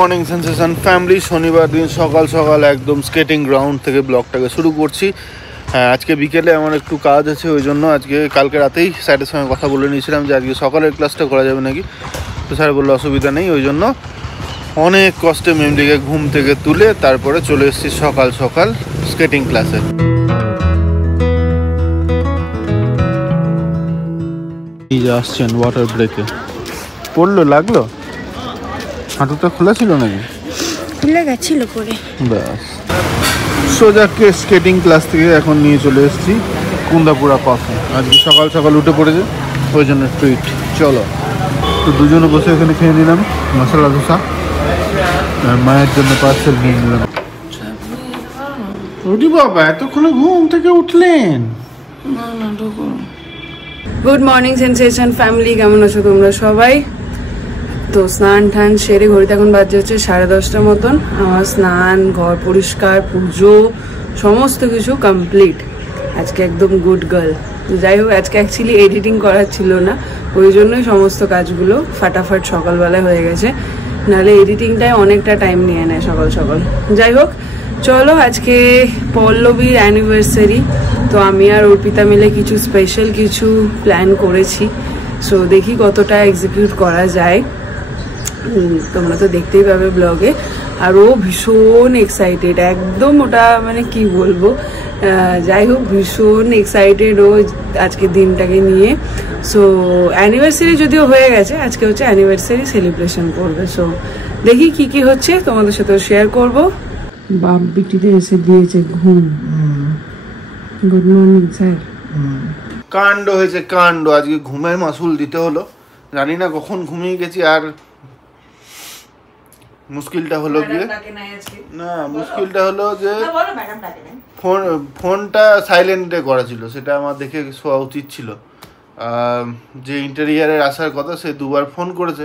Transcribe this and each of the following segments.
Morning sensation family. শনিবার দিন সকাল সকাল একদম স্কেটিং গ্রাউন্ড থেকে ব্লগটাকে শুরু করছি। হ্যাঁ, আজকে বিকেলে আমার একটু কাজ আছে, ওই জন্য আজকে কালকে রাতেই স্যারের সঙ্গে কথা বলে নিয়েছিলাম যে আজকে সকালের ক্লাসটা করা যাবে নাকি। তো স্যার বললো অসুবিধা নেই, ওই জন্য অনেক কষ্টে মেমরিকে ঘুম থেকে তুলে তারপরে চলে এসেছি সকাল সকাল স্কেটিং ক্লাসে। এই যে আসছেন ওয়াটার ব্রেকে, পড়লো লাগলো, হাঁটুটা খোলা ছিল নাকি? খুলে গেছিল পরে। ব্যাস, সোজাকে স্কেটিং ক্লাস থেকে এখন নিয়ে চলে এসেছি কুন্দাপুরা কফি। আজকে সকাল সকাল উঠে পড়েছে, ওই জন্য ট্রিট। চলো, তো দুজনে বসে এখানে খেয়ে নিলাম মশলা ধোসা, আর মায়ের জন্য পার্সেল নিয়ে নিলাম। ওরে বাবা, এতক্ষণে ঘুম থেকে উঠলেন? গুড মর্নিং সেন্সেশন ফ্যামিলি, কেমন আছো তোমরা সবাই? তো স্নান টান সেরে ঘড়িতে এখন বাজে হচ্ছে 10:30 মতন। আমার স্নান, ঘর পরিষ্কার, পুজো সমস্ত কিছু কমপ্লিট। আজকে একদম গুড গার্ল। তো যাই হোক, আজকে অ্যাকচুয়ালি এডিটিং করার ছিল না, ওই জন্যই সমস্ত কাজগুলো ফাটাফাট সকালবেলায় হয়ে গেছে, নাহলে এডিটিংটায় অনেকটা টাইম নিয়ে নেয় সকাল সকাল। যাই হোক, চলো, আজকে পল্লবীর অ্যানিভার্সারি, তো আমি আর অর্পিতা মিলে কিছু স্পেশাল কিছু প্ল্যান করেছি। সো দেখি কতটা এক্সিকিউট করা যায়, তোমরা তো দেখতেই পাবে ব্লগে। আর ও ভীষণ এক্সাইটেড, একদম ওটা মানে কি বলবো। যাই হোক, ভীষণ এক্সাইটেড ও আজকের দিনটাকে নিয়ে। সো অ্যানিভার্সারি যদিও হয়ে গেছে, আজকে হচ্ছে অ্যানিভার্সারি সেলিব্রেশন করবে। সো দেখি কি কি হচ্ছে, তোমাদের সাথে শেয়ার করব। বাপ বিটিতে এসে দিয়েছে ঘুম। Good morning sir. কাণ্ড হয়েছে কাণ্ড, আজকে ঘুমের মাসুল দিতে হলো। জানি না কখন ঘুমিয়ে গেছি। আর মুশকিলটা হলো গিয়ে না, মুশকিলটা হলো যে ফোনটা সাইলেন্টে করা ছিল, সেটা আমার দেখে শোয়া উচিত ছিল। যে ইন্টেরিয়ারের আসার কথা, সে দুবার ফোন করেছে,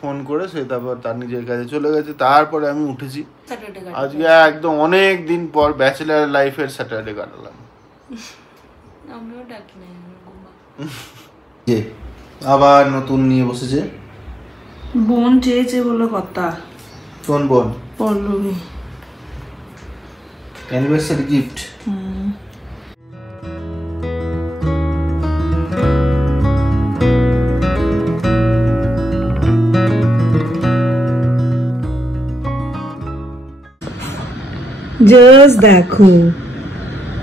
ফোন করে সে তারপর তার নিজের কাছে চলে গেছে। তারপরে আমি উঠেছি। আজকে একদম অনেক দিন পর ব্যাচেলার লাইফের স্যাটারডে কাটালাম। আবার নতুন নিয়ে বসেছে, বোন চেয়েছে বলে কথা। কোন বোন? পল্লবী। Anniversary gift. জাস্ট দেখো,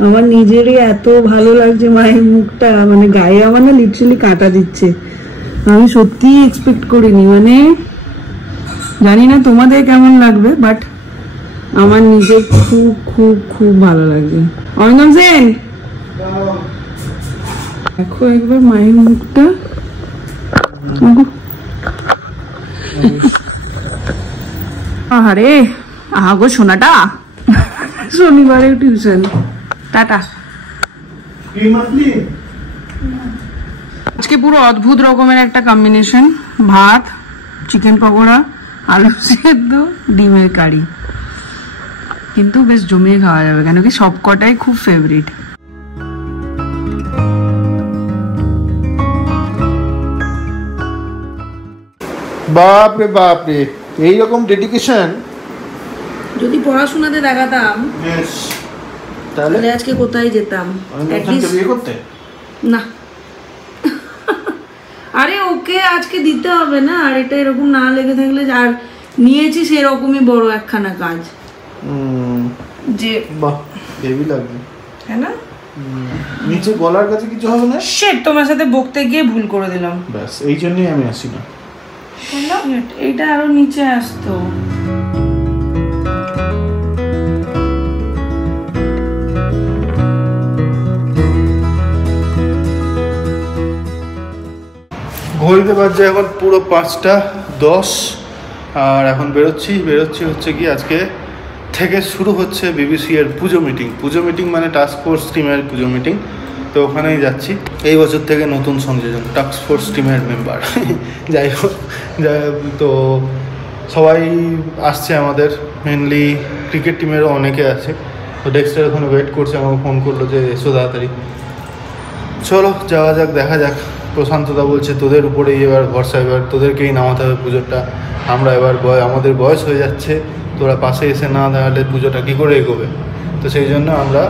আমার নিজেরই এত ভালো লাগছে মায়ের মুখটা, মানে গায়ে আমার না লিটারালি কাঁটা দিচ্ছে। আমি সত্যি এক্সপেক্ট করিনি, মানে জানি না তোমাদের কেমন লাগবে, বাট আমার নিজের খুব খুব খুব ভালো লাগছে। অরিন্দম সেন, দেখো একবার মায়ের মুখটা। আরে আগো সোনাটা, শনিবারে টিউশন। টাটা। আজকে পুরো অদ্ভুত রকমের একটা কম্বিনেশন, ভাত, চিকেন পকোড়া, আলু সেদ্ধ, ডিমের কারি, কিন্তু বেশ জমিয়ে খাওয়া যাবে, কেন কি সবকটাই খুব ফেভারিট। বাপরে বাপরে, এইরকম ডেডিকেশন যদি পড়াশোনাতে দেখাতাম তাহলে আজকে কোথায় যেতাম? না, আরে ওকে আজকে দিতে হবে না, আর এটা এরকম না লেগে থাকলে, আর নিয়েছি সেরকমই বড় একখানা কাজ যে বাহ হেভি লাগবে, হ্যাঁ না? নিচে গলার কাছে কিছু হবে না? শেট, তোমার সাথে বকতে গিয়ে ভুল করে দিলাম, ব্যাস এই জন্যই আমি আসি না। এইটা আরো নিচে আসতো। ঘড়িতে বাজছে এখন পুরো 5:10, আর এখন বেরোচ্ছি হচ্ছে কি আজকে থেকে শুরু হচ্ছে বিবিসি এর পুজো মিটিং মানে টাস্ক ফোর্স টিমের পুজো মিটিং। তো ওখানেই যাচ্ছি, এই বছর থেকে নতুন সংযোজন, টাস্ক ফোর্স টিমের মেম্বার। যাই হোক, তো সবাই আসছে আমাদের, মেনলি ক্রিকেট টিমেরও অনেকে আছে। তো ডেক্সটার ওখানে ওয়েট করছে, আমাকে ফোন করলো যে এসো তাড়াতাড়ি। চলো যাওয়া যাক, দেখা যাক। প্রশান্তদা বলছে তোদের উপরেই এবার ভরসা, এবার তোদেরকেই নামাতে হবে পুজোটা। আমরা এবার আমাদের বয়স হয়ে যাচ্ছে, তোরা পাশে এসে না দাঁড়ালে পুজোটা কী করে এগোবে। তো সেই জন্য আমরা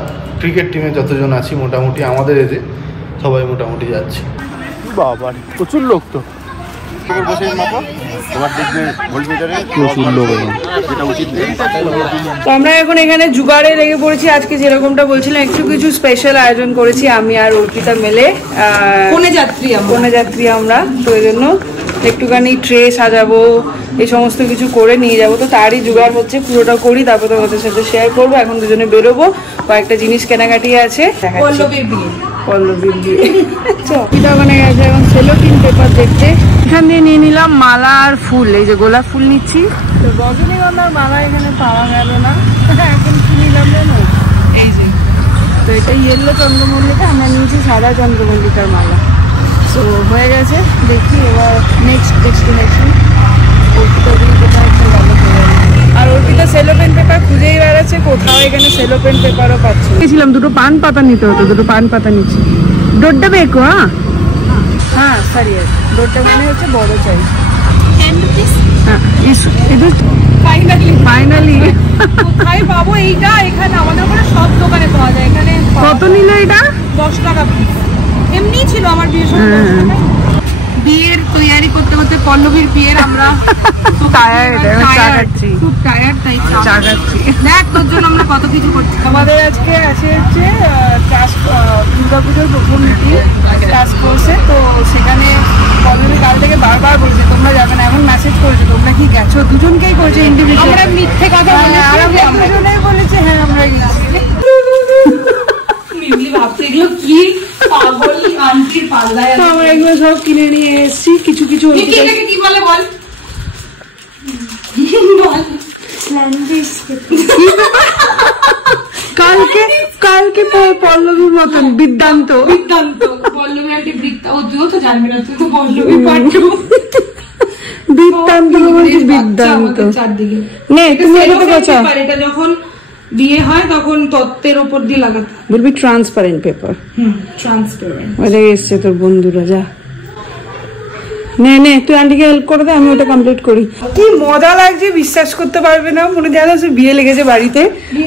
ক্রিকেট টিমে যতজন আছি মোটামুটি আমাদের এজে সবাই মোটামুটি যাচ্ছি। বাবা প্রচুর লোক তো, তো আমরা এখন এখানে জুগাড়ে লেগে পড়েছি। আজকে যেরকমটা বলছিলাম একটু কিছু স্পেশাল আয়োজন করেছি আমি আর অর্পিতা মিলে। কনে যাত্রী আমরা, তো এই জন্য একটুখানি ট্রে সাজাবো, এই সমস্ত কিছু করে নিয়ে যাবো। তো তারই জোগাড় হচ্ছে, পুরোটা করি তারপর তোমাদের সাথে শেয়ার করবো। এখন দুজনে বেরোবো, কয়েকটা জিনিস কেনাকাটি আছে। পল্লবীর বিয়ে ওখানে গেছে এখন সেলোটিন পেপার দেখতে। এখান দিয়ে নিয়ে নিলাম মালা আর ফুল, এই যে গোলাপ ফুল নিচ্ছি। তো রজনীগন্ধার মালা এখানে পাওয়া গেল না, এখন কি নিলাম জানো, এই যে। তো এটা ইয়েলো চন্দ্রমল্লিকা, আমরা নিয়েছি সাদা চন্দ্রমল্লিকার মালা। তো হয়ে গেছে, দেখি এবার নেক্সট ডেস্টিনেশন অর্পিতা দিয়ে কোথাও একটা গেলে। আর অর্পিতা সেলোপেন পেপার খুঁজেই বেড়াচ্ছে, কোথাও এখানে সেলোপেন পেপারও পাচ্ছি। গেছিলাম দুটো পান পাতা নিতে হতো, দুটো পান পাতা নিচ্ছি। দೊಡ್ಡ ಬೇಕು? হ্যাঁ ಸರಿ আছে, দೊಡ್ಡ মানে হচ্ছে বড় চাই। হ্যাঁ ಇದು ফাইনালি কোথায় পাবো এইটা? এখানে আমাদের ওখানে সব দোকানে পাওয়া যায়। এখানে কত নিল এটা? 10 টাকা পিস। এমনি ছিল আমার বিয়ের সময় 10 টাকা। বিয়ের তৈরি করতে করতে পল্লবীর বিয়ের আমরা খুব টায়ার্ড, খুব টায়ার্ড, তাই চা খাচ্ছি। দেখ তোর জন্য আমরা কত কিছু করছি। আমাদের আজকে আছে হচ্ছে দুর্গাপুজোর প্রথম মিটিং টাস্ক ফোর্সে। তো সেখানে পল্লবী কাল থেকে বারবার বলছে তোমরা যাবে না, এখন মেসেজ করেছে তোমরা কি গেছো, দুজনকেই করেছে ইন্ডিভিজুয়াল। আমরা মিথ্যে কথা বলেছি, আমরা দুজনেই বলেছে হ্যাঁ আমরা গেছি। আমরা এগুলো সব কিনে নিয়ে এসেছি, কিছু কিছু কি বলে বল। কালকে পল্লবীর মতন বৃত্তান্ত পল্লবী আন্টি বৃত্তান্ত তো জানবে না, তুই তো পল্লবী পাঠ্য বৃত্তান্ত চারদিকে নেই। তুমি এটা যখন বিয়ে হয় তখন তত্ত্বের ওপর দিয়ে লাগাতে বলবি ট্রান্সপারেন্ট পেপার। ট্রান্সপারেন্ট ওটা এসছে তোর বন্ধুরা। যা নে তুই আন্টিকে হেল্প করে দে, আমি ওটা কমপ্লিট করি। কি মজা লাগছে বিশ্বাস করতে পারবে না, মনে জানো সে বিয়ে লেগেছে বাড়িতে।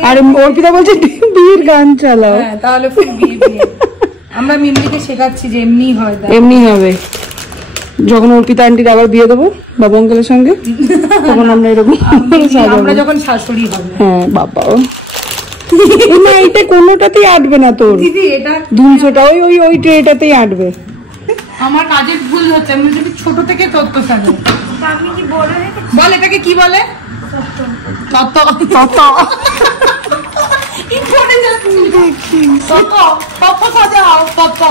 আর অর্পিতা বলছে বিয়ের গান চালাও। তাহলে আমরা মিমলিকে শেখাচ্ছি যে এমনি হয়, এমনি হবে। যখন অর্পিতা আন্টির আবার বিয়ে দেবো বাবা অঙ্কেলের সঙ্গে, তখন আমরা এরকম আমরা যখন শাশুড়ি হবে। হ্যাঁ বাবা না, এটা কোনোটাতেই আটবে না তোর দিদি, এটা 200টা ওই ট্রেটাতেই আটবে। আমার কাজের ভুল হচ্ছে, আমি যদি ছোট থেকে তত্ত্ব সাজো। আমি কি বলে বল, এটাকে কি বলে? তত্ত্ব তত্ত্ব তত্ত্ব সাজাও তত্ত্ব।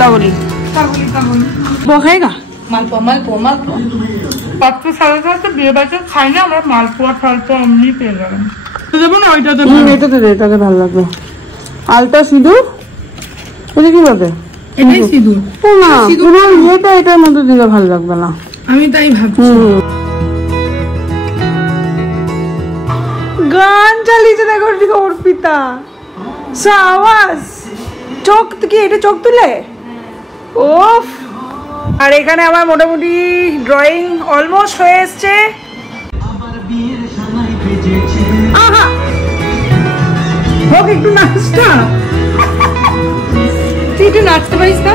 तगोली वो खाएगा मालपुआ पत्तू सारा तो বিয়ে বাড়িতে খাই না আমরা, মালপোয়া ঠালপোয়া এমনি পেয়ে গেলাম। দেবো না ওইটাতে, এটাতে ভালো লাগবে। আলতা সিঁদুর এটা কি বলবে? এটাই সিঁদুর না, পুরো ইয়েটা এটার মধ্যে দিলে ভালো লাগবে না, আমি তাই ভাবছি। গান চালিয়েছে দেখো অর্পিতা, আওয়াজ চোখ কি এটা চোখ তুলে ওফ। আর এখানে আমার মোটামুটি ড্রয়িং অলমোস্ট হয়ে এসছে। হোক একটু নাচটা, তুই একটু নাচতে পারিস না?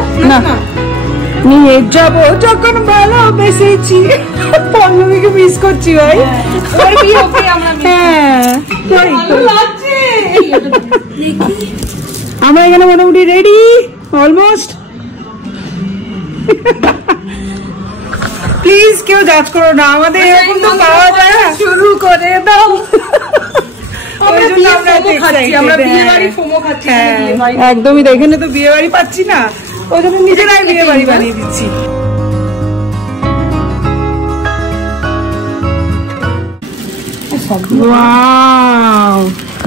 নিয়ে যাবো যখন ভালোবেসেছি, পল্লবীকে মিস করছি ভাই। হ্যাঁ আমরা এখানে মোটামুটি রেডি অলমোস্ট। প্লিজ কেউ জাজ করো না, আমাদের এরকম তো পাওয়া যায় না। শুরু করে দাও। একদমই তাই, এখানে তো বিয়ে বাড়ি পাচ্ছি না, ওই জন্য নিজেরাই বিয়ে বাড়ি বানিয়ে দিচ্ছি।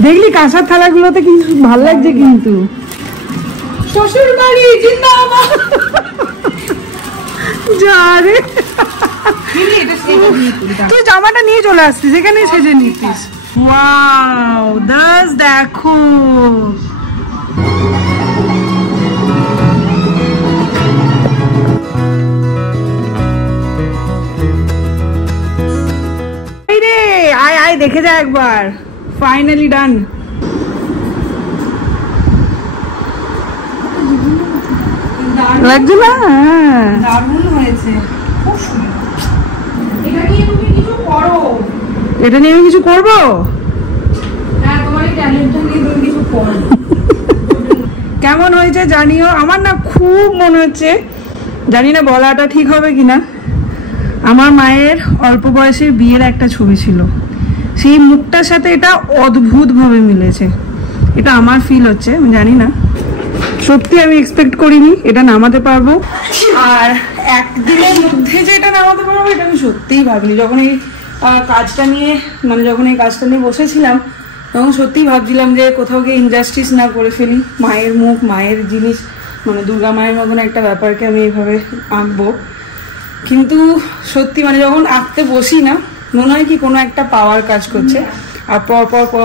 দেখলি কাঁসার থালাগুলোতে কি ভালো লাগছে, কিন্তু শ্বশুর বাড়ি জিন্দাবাদ। তুই জামাটা নিয়ে চলে আসতিস, এখানে সেজে নিতিস। ওয়াও দাস দেখো, দেখে যা একবার, ফাইনালি ডান। লাগছে না? দারুণ হয়েছে, খুব সুন্দর। এটা নিয়ে তুমি কিছু করো। এটা নিয়ে আমি কিছু করবো? হ্যাঁ, তোমার এই ট্যালেন্টটা নিয়ে তুমি কিছু করো। কেমন হয়েছে জানিও। আমার না খুব মনে হচ্ছে, জানি না বলাটা ঠিক হবে কিনা, আমার মায়ের অল্প বয়সের বিয়ের একটা ছবি ছিল, সেই মুখটার সাথে এটা অদ্ভুতভাবে মিলেছে। এটা আমার ফিল হচ্ছে, আমি জানি না, সত্যি আমি এক্সপেক্ট করিনি এটা নামাতে পারবো। আর একদিনের মধ্যে যে এটা নামাতে পারবো এটা আমি সত্যিই ভাবিনি। যখন এই কাজটা নিয়ে বসেছিলাম তখন সত্যিই ভাবছিলাম যে কোথাও গিয়ে ইনজাস্টিস না করে ফেলি, মায়ের মুখ, মায়ের জিনিস, মানে দুর্গা মায়ের মতন একটা ব্যাপারকে আমি এইভাবে আঁকবো। কিন্তু সত্যি মানে যখন আঁকতে বসি না, মনে হয় কি কোনো একটা পাওয়ার কাজ করছে, আর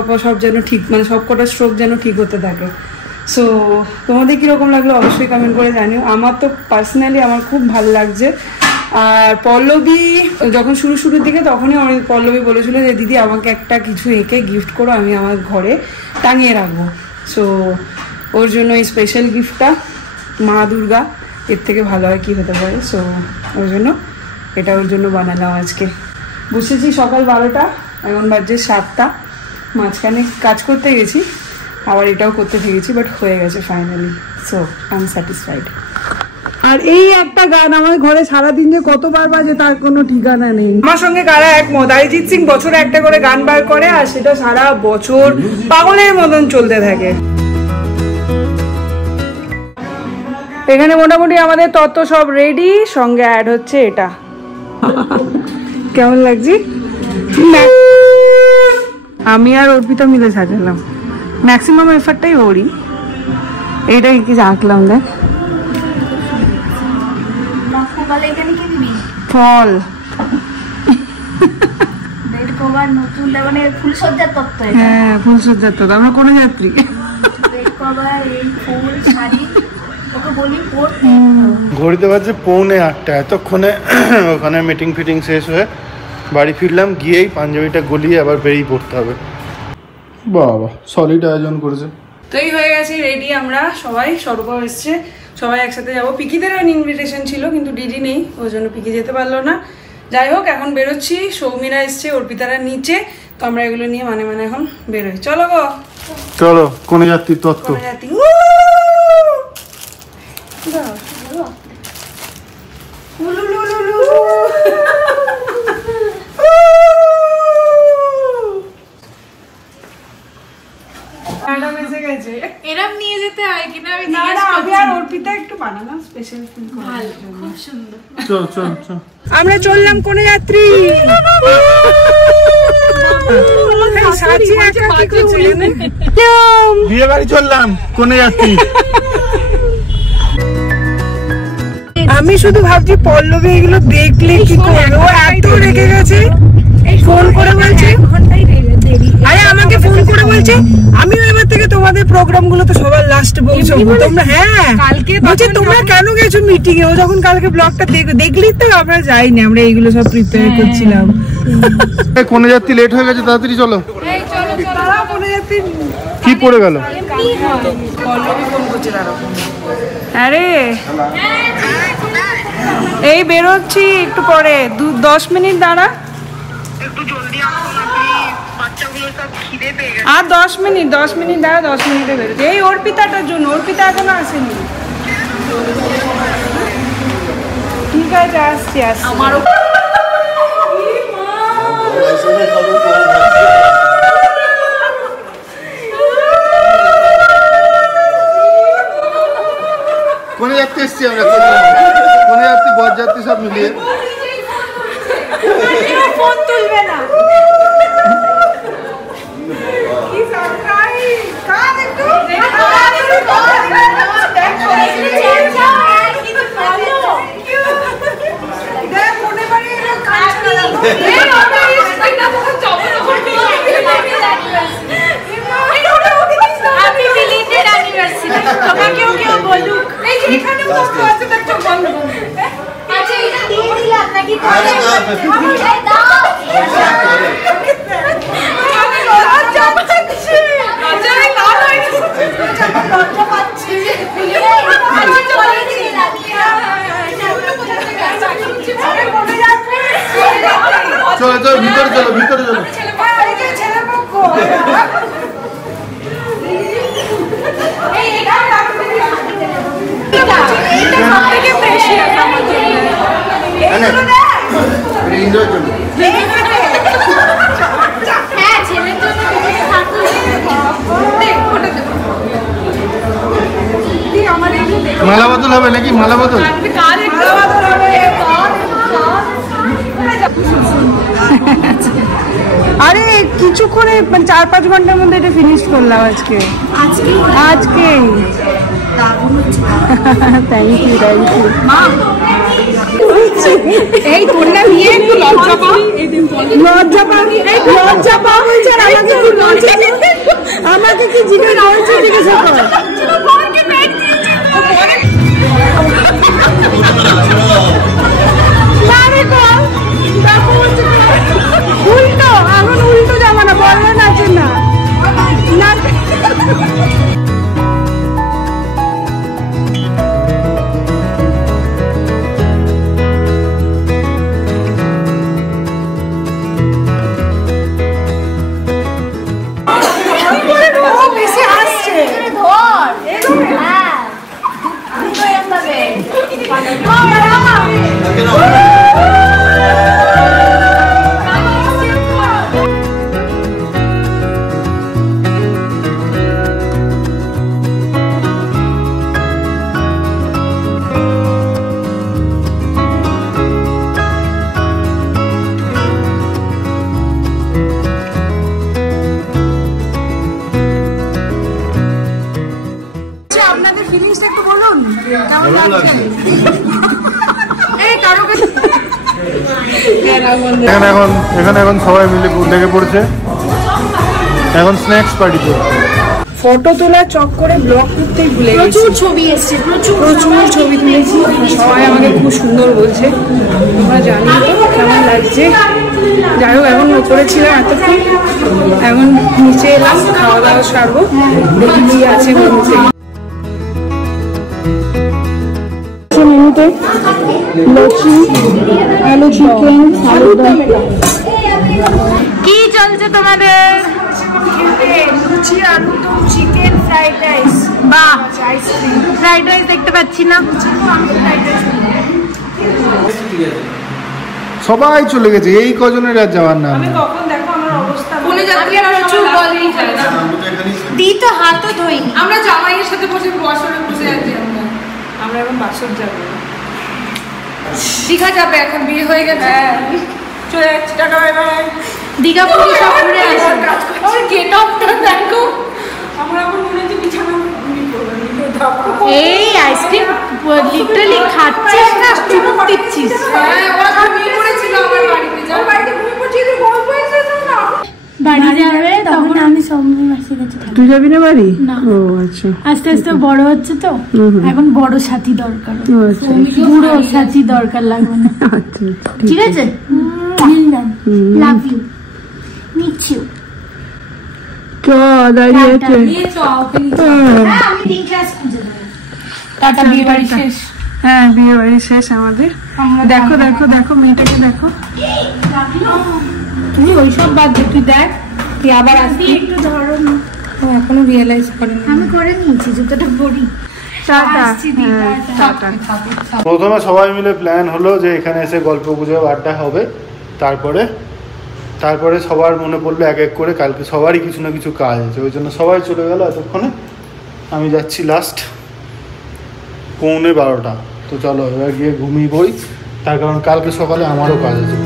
পর সব যেন ঠিক, মানে সব কটা স্ট্রোক যেন ঠিক হতে থাকে। সো তোমাদের কীরকম লাগলো অবশ্যই কমেন্ট করে জানিও। আমার তো পার্সোনালি আমার খুব ভালো লাগছে। আর পল্লবী যখন শুরুর দিকে তখনই পল্লবী বলেছিল যে দিদি আমাকে একটা কিছু এঁকে গিফট করো, আমি আমার ঘরে টাঙিয়ে রাখবো। সো ওর জন্য এই স্পেশাল গিফটটা, মা দুর্গা, এর থেকে ভালো হয় কি হতে পারে। সো ওর জন্য এটা ওর জন্য বানালাম আজকে। বসেছি সকাল 12টা, এখন বাজছে 7টা, মাঝখানে কাজ করতে গেছি, আবার এটাও করতে থেকেছি, বাট হয়ে গেছে finally. So I am satisfied. আর এই একটা গান আমার ঘরে সারাদিন যে কতবার বাজে তার কোনো ঠিকানা নেই। আমার সঙ্গে কারা একমত, অরিজিৎ সিং বছরে একটা করে গান বার করে আর সেটা সারা বছর পাগলের মতন চলতে থাকে। এখানে মোটামুটি আমাদের তত্ত্ব সব রেডি, সঙ্গে অ্যাড হচ্ছে এটা। কেমন লাগছে? আমি আর অর্পিতা মিলে সাজালাম, ম্যাক্সিমাম এফার্টটাই ওরই। এইটাই কি আঁকলাম, দেখ ফল, হ্যাঁ ফুলসজ্জার তত্ত্ব। আমরা কোনো যাত্রী ঘড়িতে বাজছে 7:45, এতক্ষণে ওখানে মিটিং ফিটিং শেষ হয়ে বাড়ি ফিরলাম, গিয়েই পাঞ্জাবিটা গলিয়ে আবার বেরিয়ে পড়তে হবে। বাবা সলিড আয়োজন করেছে। তো এই হয়ে গেছে রেডি আমরা সবাই, স্বরূপাও এসছে, সবাই একসাথে যাবো। পিকিদেরও ইনভিটেশন ছিল কিন্তু ডিডি নেই, ওই জন্য পিকি যেতে পারলো না। যাই হোক এখন বেরোচ্ছি, সৌমিরা এসছে, অর্পিতারা নিচে, তো আমরা এগুলো নিয়ে মানে এখন বেরোই। চলো গো, চলো কোন যাত্রীর তত্ত্ব। এরম নিয়ে যেতে হয় কিনা আমি অর্পিতা একটু বানানো স্পেশাল ফিল করে, ভালো, খুব সুন্দর। চল আমরা চললাম কোন যাত্রী। বিয়ে বাড়ি চললাম কোন যাত্রী। আমি শুধু ভাবছি পল্লবী এগুলো দেখলে কি করবে, ও এত রেগে গেছে, ফোন করে বলছে, আরে আমাকে ফোন করে বলছে আমিও এবার থেকে তোমাদের প্রোগ্রাম গুলো তো সবার লাস্টে পৌঁছাবো তোমরা। হ্যাঁ কালকে বলছে তোমরা কেন গেছো মিটিং এ, ও যখন কালকে ব্লগটা দেখলি তো আমরা যাইনি, আমরা এইগুলো সব প্রিপেয়ার করছিলাম। কোন যাত্রী লেট হয়ে গেছে, তাড়াতাড়ি চলো। কি পড়ে গেল? আরে এই বেরোচ্ছি একটু পরে, 10 মিনিট দাঁড়া, আর 10 মিনিট দাঁড়া, 10 মিনিটে বেরোচ্ছি। এই অর্পিতাটার জন্য, অর্পিতা এখনো আসেনি। ঠিক আছে আসছি। আমারও কোন যাত্রী এসছি আমরা, কোন যাত্রী বরযাত্রী সব মিলিয়ে। ফোন তুলবে না, চলো চলো ভিতরে চলো ভিতরে চলো। মালা বদল হবে নাকি? মালা বদল আরে কিছুক্ষণে 4-5 ঘন্টার মধ্যে এটা ফিনিশ করলাম আজকে। থ্যাংক ইউ এই তোর না নিয়ে একটু লজ্জা পাও বলছে আমাকে কি জিজ্ঞেস হয়েছে জিজ্ঞেস কর। উল্টো এখন উল্টো জামানা বললেন আছে না এখানে এখন সবাই মিলে লেগে পড়ছে এখন স্ন্যাক্স পার্টি করছে। ফটো তোলা চক্করে ব্লগ করতেই ভুলে গেছি। প্রচুর ছবি এসছে, প্রচুর ছবি তুলেছি। সবাই আমাকে খুব সুন্দর বলছে, তোমরা জানি তো কেমন লাগছে। যাই হোক এখন উপরে ছিলাম এতক্ষণ, এখন নিচে এলাম, খাওয়া দাওয়া সারবো, দেখি কি আছে মেনুতে। মেনুতে লুচি, আলু চিকেন, কি চলছে তোমাদের? লুচি, আলু দম, চিকেন, ফ্রাইড রাইস। বাহ, ফ্রাইড রাইস দেখতে পাচ্ছি না। সবাই চলে গেছে, এই কজনের আর যাওয়ার নাম। আমি কখন দেখো আমার অবস্থা বলে যাচ্ছি, প্রচুর বলেই যায় না। দি তো হাতও ধুইনি। আমরা জামাইয়ের সাথে বসে বসরে বসে আছি। আমরা এখন বাসর যাবো, দীঘা যাবে, এখন বিয়ে হয়ে গেছে। চলে যাচ্ছি, টাটা বাই বাই। দীঘা পুরো সব ঘুরে আসে। ওর গেট আপটা দেখো, আমরা এখন মনে হচ্ছে বিছানা এই আইসক্রিম লিটারালি খাচ্ছিস না চুমুক দিচ্ছিস? হ্যাঁ, ওরা ঘুমিয়ে পড়েছিল আমার বাড়িতে। যাও বাড়িতে ঘুমিয়ে পড়ছি, তুই গল্প এসে না বাড়ি যাবে, তখন আমি সৌমি মাসির কাছে থাকবো। তুই যাবি না বাড়ি? না। ও আচ্ছা, আস্তে আস্তে বড় হচ্ছে তো, এখন বড় সাথী দরকার, বুড়ো সাথী দরকার লাগবে না। আচ্ছা ঠিক আছে, লাভ ইউ, মিট ইউ। দাঁড়িয়ে আছে। আমি তিন ক্লাস খুঁজে দেবো। টাটা, বিয়ে বাড়ি শেষ। হ্যাঁ, বিয়ে বাড়ি শেষ আমাদের। দেখো দেখো দেখো মেয়েটাকে দেখো। তুই ওইসব বাদ দে, তুই দেখ, তুই আবার আসবি। একটু ধরো না, ও এখনো রিয়েলাইজ করেনি। আমি করে নিয়েছি, জুতোটা পরি। প্রথমে সবাই মিলে প্ল্যান হলো যে এখানে এসে গল্প গুজব আড্ডা হবে, তারপরে সবার মনে পড়লো এক এক করে কালকে সবারই কিছু না কিছু কাজ আছে, ওই জন্য সবাই চলে গেল এতক্ষণে। আমি যাচ্ছি লাস্ট 11:15। তো চলো এবার গিয়ে ঘুমিয়ে বই, তার কারণ কালকে সকালে আমারও কাজ আছে।